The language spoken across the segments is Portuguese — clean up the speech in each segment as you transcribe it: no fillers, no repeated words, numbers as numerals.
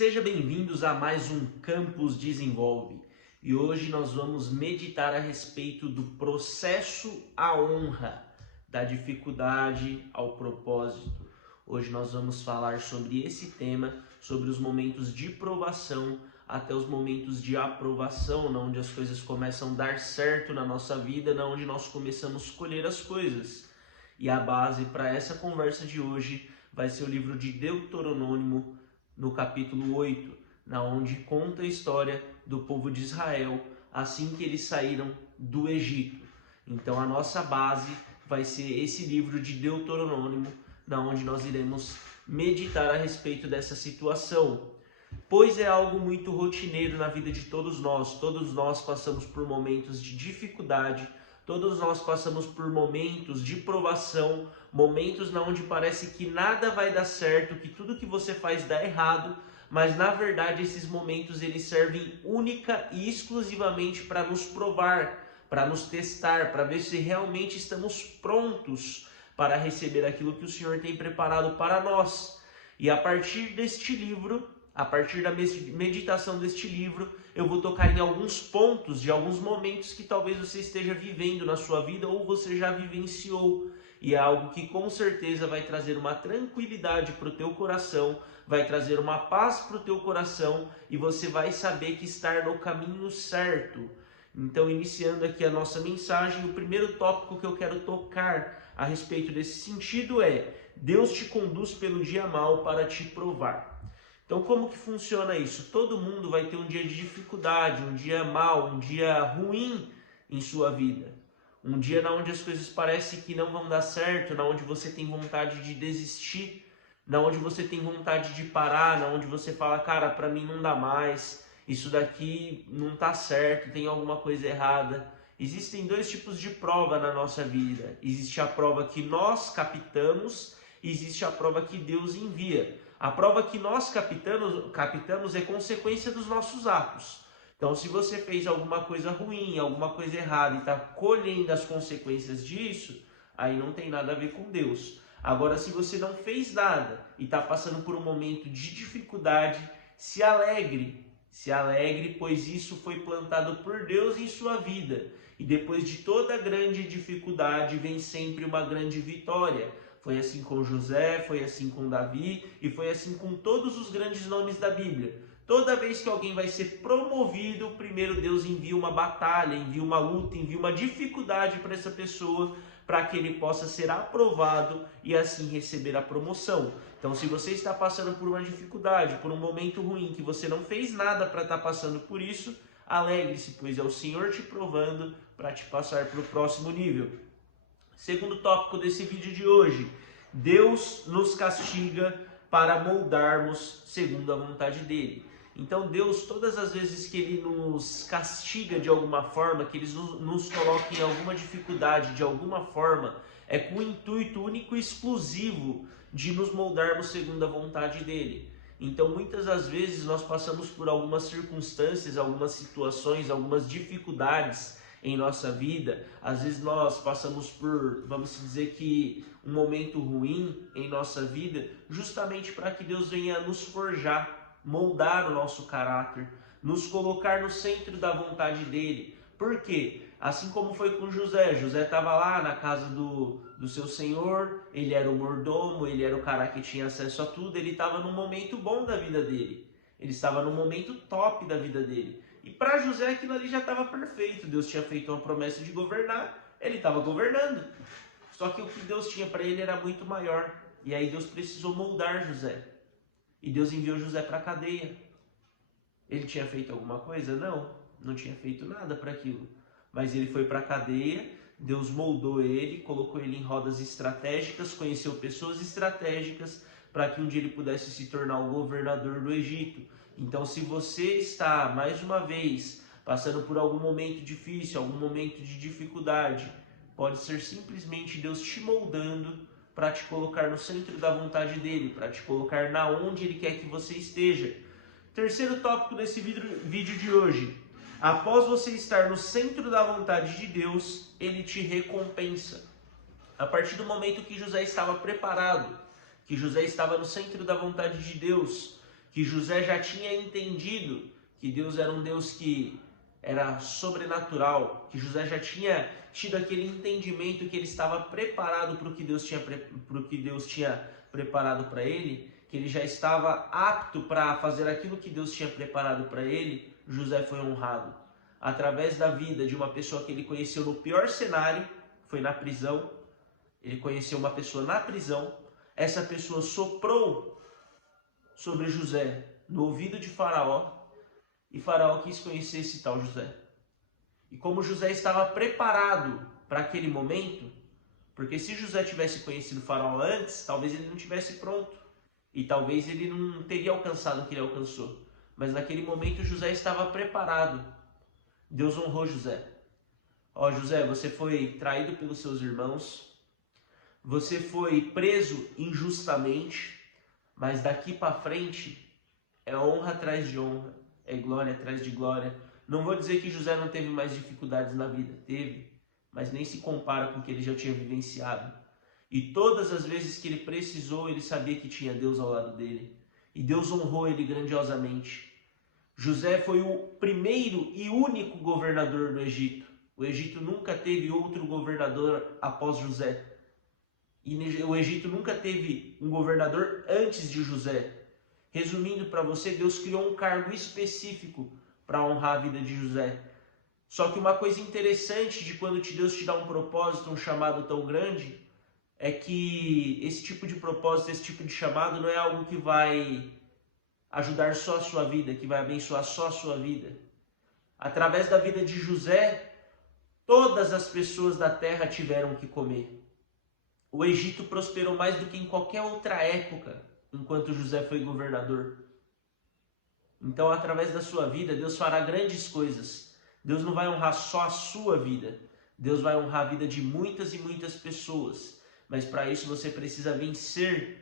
Seja bem-vindos a mais um Campus Desenvolve. E hoje nós vamos meditar a respeito do processo à honra, da dificuldade ao propósito. Hoje nós vamos falar sobre esse tema, sobre os momentos de provação até os momentos de aprovação, onde as coisas começam a dar certo na nossa vida, onde nós começamos a colher as coisas. E a base para essa conversa de hoje vai ser o livro de Deuteronômio, no capítulo 8, onde conta a história do povo de Israel assim que eles saíram do Egito. Então a nossa base vai ser esse livro de Deuteronômio, onde nós iremos meditar a respeito dessa situação. Pois é algo muito rotineiro na vida de todos nós passamos por momentos de dificuldade, todos nós passamos por momentos de provação, momentos onde parece que nada vai dar certo, que tudo que você faz dá errado, mas na verdade esses momentos eles servem única e exclusivamente para nos provar, para nos testar, para ver se realmente estamos prontos para receber aquilo que o Senhor tem preparado para nós. E a partir deste livro, a partir da meditação deste livro, eu vou tocar em alguns pontos de alguns momentos que talvez você esteja vivendo na sua vida ou você já vivenciou. E é algo que com certeza vai trazer uma tranquilidade para o teu coração, vai trazer uma paz para o teu coração e você vai saber que está no caminho certo. Então, iniciando aqui a nossa mensagem, o primeiro tópico que eu quero tocar a respeito desse sentido é: Deus te conduz pelo dia mau para te provar. Então, como que funciona isso? Todo mundo vai ter um dia de dificuldade, um dia mau, um dia ruim em sua vida. Um dia onde as coisas parecem que não vão dar certo, onde você tem vontade de desistir, onde você tem vontade de parar, onde você fala, cara, para mim não dá mais, isso daqui não tá certo, tem alguma coisa errada. Existem dois tipos de prova na nossa vida. Existe a prova que nós captamos e existe a prova que Deus envia. A prova que nós captamos é consequência dos nossos atos. Então, se você fez alguma coisa ruim, alguma coisa errada e está colhendo as consequências disso, aí não tem nada a ver com Deus. Agora, se você não fez nada e está passando por um momento de dificuldade, se alegre, pois isso foi plantado por Deus em sua vida. E depois de toda grande dificuldade vem sempre uma grande vitória. Foi assim com José, foi assim com Davi e foi assim com todos os grandes nomes da Bíblia. Toda vez que alguém vai ser promovido, primeiro Deus envia uma batalha, envia uma luta, envia uma dificuldade para essa pessoa, para que ele possa ser aprovado e assim receber a promoção. Então, se você está passando por uma dificuldade, por um momento ruim, que você não fez nada para estar passando por isso, alegre-se, pois é o Senhor te provando para te passar para o próximo nível. Segundo tópico desse vídeo de hoje: Deus nos castiga para moldarmos segundo a vontade dele. Então Deus, todas as vezes que Ele nos castiga de alguma forma, que Ele nos coloca em alguma dificuldade de alguma forma, é com o intuito único e exclusivo de nos moldarmos segundo a vontade dele. Então muitas das vezes nós passamos por algumas circunstâncias, algumas situações, algumas dificuldades em nossa vida. Às vezes nós passamos por, vamos dizer que, um momento ruim em nossa vida, justamente para que Deus venha nos forjar, moldar o nosso caráter, nos colocar no centro da vontade dele. Por quê? Assim como foi com José. José estava lá na casa do seu senhor, ele era o mordomo, ele era o cara que tinha acesso a tudo, ele estava num momento bom da vida dele, ele estava num momento top da vida dele. E para José aquilo ali já estava perfeito. Deus tinha feito uma promessa de governar, ele estava governando. Só que o que Deus tinha para ele era muito maior. E aí Deus precisou moldar José. E Deus enviou José para a cadeia. Ele tinha feito alguma coisa? Não, não tinha feito nada para aquilo. Mas ele foi para a cadeia, Deus moldou ele, colocou ele em rodas estratégicas, conheceu pessoas estratégicas para que um dia ele pudesse se tornar o governador do Egito. Então, se você está, mais uma vez, passando por algum momento difícil, algum momento de dificuldade, pode ser simplesmente Deus te moldando para te colocar no centro da vontade dele, para te colocar na onde ele quer que você esteja. Terceiro tópico desse vídeo de hoje: após você estar no centro da vontade de Deus, ele te recompensa. A partir do momento que José estava preparado, que José estava no centro da vontade de Deus, que José já tinha entendido que Deus era um Deus que era sobrenatural, que José já tinha tido aquele entendimento que ele estava preparado para o que Deus tinha preparado para ele, que ele já estava apto para fazer aquilo que Deus tinha preparado para ele, José foi honrado. Através da vida de uma pessoa que ele conheceu no pior cenário, foi na prisão, ele conheceu uma pessoa na prisão, essa pessoa soprou sobre José no ouvido de Faraó, e Faraó quis conhecer esse tal José. E como José estava preparado para aquele momento, porque se José tivesse conhecido Faraó antes, talvez ele não tivesse pronto. E talvez ele não teria alcançado o que ele alcançou. Mas naquele momento José estava preparado. Deus honrou José. Ó, José, você foi traído pelos seus irmãos. Você foi preso injustamente. Mas daqui para frente é honra atrás de honra. É glória atrás de glória. Não vou dizer que José não teve mais dificuldades na vida. Teve. Mas nem se compara com o que ele já tinha vivenciado. E todas as vezes que ele precisou, ele sabia que tinha Deus ao lado dele. E Deus honrou ele grandiosamente. José foi o primeiro e único governador do Egito. O Egito nunca teve outro governador após José. E o Egito nunca teve um governador antes de José. Resumindo para você, Deus criou um cargo específico para honrar a vida de José. Só que uma coisa interessante de quando Deus te dá um propósito, um chamado tão grande, é que esse tipo de propósito, esse tipo de chamado não é algo que vai ajudar só a sua vida, que vai abençoar só a sua vida. Através da vida de José, todas as pessoas da terra tiveram que comer. O Egito prosperou mais do que em qualquer outra época, enquanto José foi governador. Então, através da sua vida, Deus fará grandes coisas. Deus não vai honrar só a sua vida. Deus vai honrar a vida de muitas e muitas pessoas. Mas para isso você precisa vencer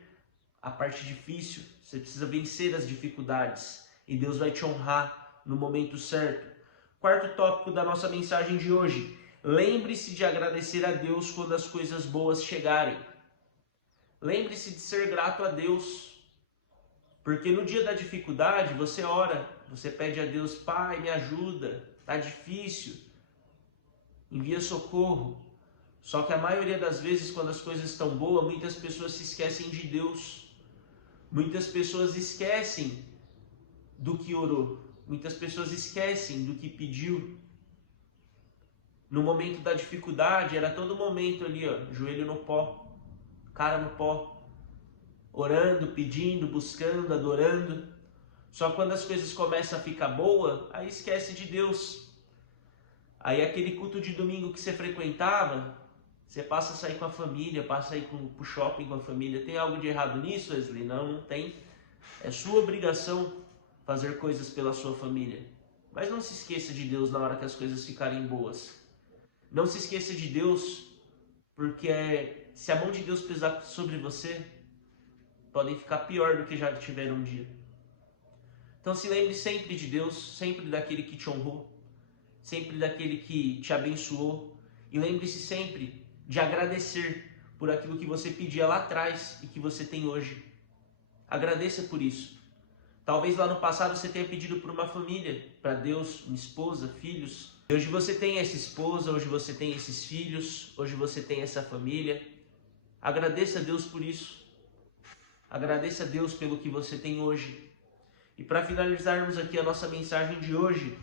a parte difícil. Você precisa vencer as dificuldades. E Deus vai te honrar no momento certo. Quarto tópico da nossa mensagem de hoje. Lembre-se de agradecer a Deus quando as coisas boas chegarem. Lembre-se de ser grato a Deus. Porque no dia da dificuldade você ora, você pede a Deus, Pai, me ajuda, tá difícil, envia socorro. Só que a maioria das vezes, quando as coisas estão boas, muitas pessoas se esquecem de Deus. Muitas pessoas esquecem do que orou. Muitas pessoas esquecem do que pediu. No momento da dificuldade, era todo momento ali, ó, joelho no pó, cara no pó. Orando, pedindo, buscando, adorando. Só quando as coisas começam a ficar boas, aí esquece de Deus. Aí aquele culto de domingo que você frequentava, você passa a sair com a família, passa a ir pro shopping com a família. Tem algo de errado nisso, Wesley? Não, não tem. É sua obrigação fazer coisas pela sua família. Mas não se esqueça de Deus na hora que as coisas ficarem boas. Não se esqueça de Deus, porque se a mão de Deus pesar sobre você, podem ficar pior do que já tiveram um dia. Então se lembre sempre de Deus, sempre daquele que te honrou, sempre daquele que te abençoou. E lembre-se sempre de agradecer por aquilo que você pedia lá atrás e que você tem hoje. Agradeça por isso. Talvez lá no passado você tenha pedido por uma família, para Deus, uma esposa, filhos. E hoje você tem essa esposa, hoje você tem esses filhos, hoje você tem essa família. Agradeça a Deus por isso. Agradeça a Deus pelo que você tem hoje. E para finalizarmos aqui a nossa mensagem de hoje,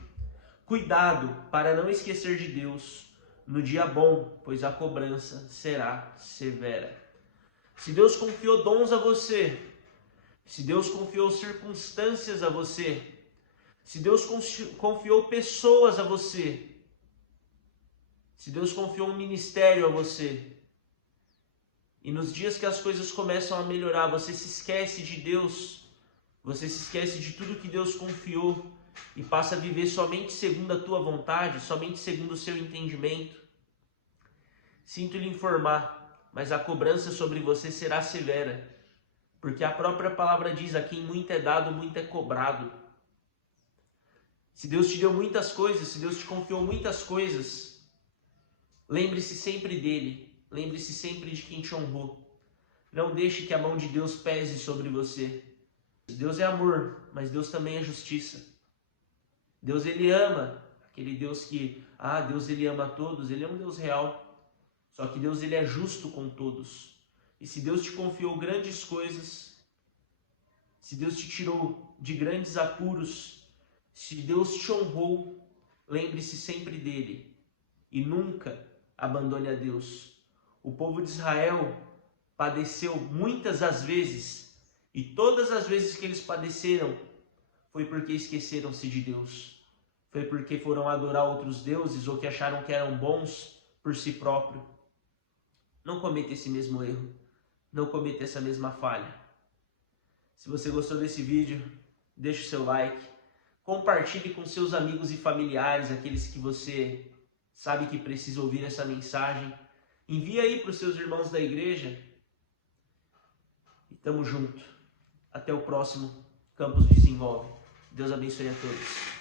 cuidado para não esquecer de Deus no dia bom, pois a cobrança será severa. Se Deus confiou dons a você, se Deus confiou circunstâncias a você, se Deus confiou pessoas a você, se Deus confiou um ministério a você, e nos dias que as coisas começam a melhorar, você se esquece de Deus, você se esquece de tudo que Deus confiou e passa a viver somente segundo a tua vontade, somente segundo o seu entendimento. Sinto lhe informar, mas a cobrança sobre você será severa, porque a própria palavra diz: a quem muito é dado, muito é cobrado. Se Deus te deu muitas coisas, se Deus te confiou muitas coisas, lembre-se sempre dele. Lembre-se sempre de quem te honrou. Não deixe que a mão de Deus pese sobre você. Deus é amor, mas Deus também é justiça. Deus, ele ama, aquele Deus que, Deus ele ama a todos, ele é um Deus real. Só que Deus ele é justo com todos. E se Deus te confiou grandes coisas, se Deus te tirou de grandes apuros, se Deus te honrou, lembre-se sempre dele e nunca abandone a Deus. O povo de Israel padeceu muitas das vezes, e todas as vezes que eles padeceram foi porque esqueceram-se de Deus. Foi porque foram adorar outros deuses ou que acharam que eram bons por si próprio. Não cometa esse mesmo erro. Não cometa essa mesma falha. Se você gostou desse vídeo, deixe o seu like. Compartilhe com seus amigos e familiares, aqueles que você sabe que precisa ouvir essa mensagem. Envie aí para os seus irmãos da igreja. E tamo junto. Até o próximo Campus Desenvolve. Deus abençoe a todos.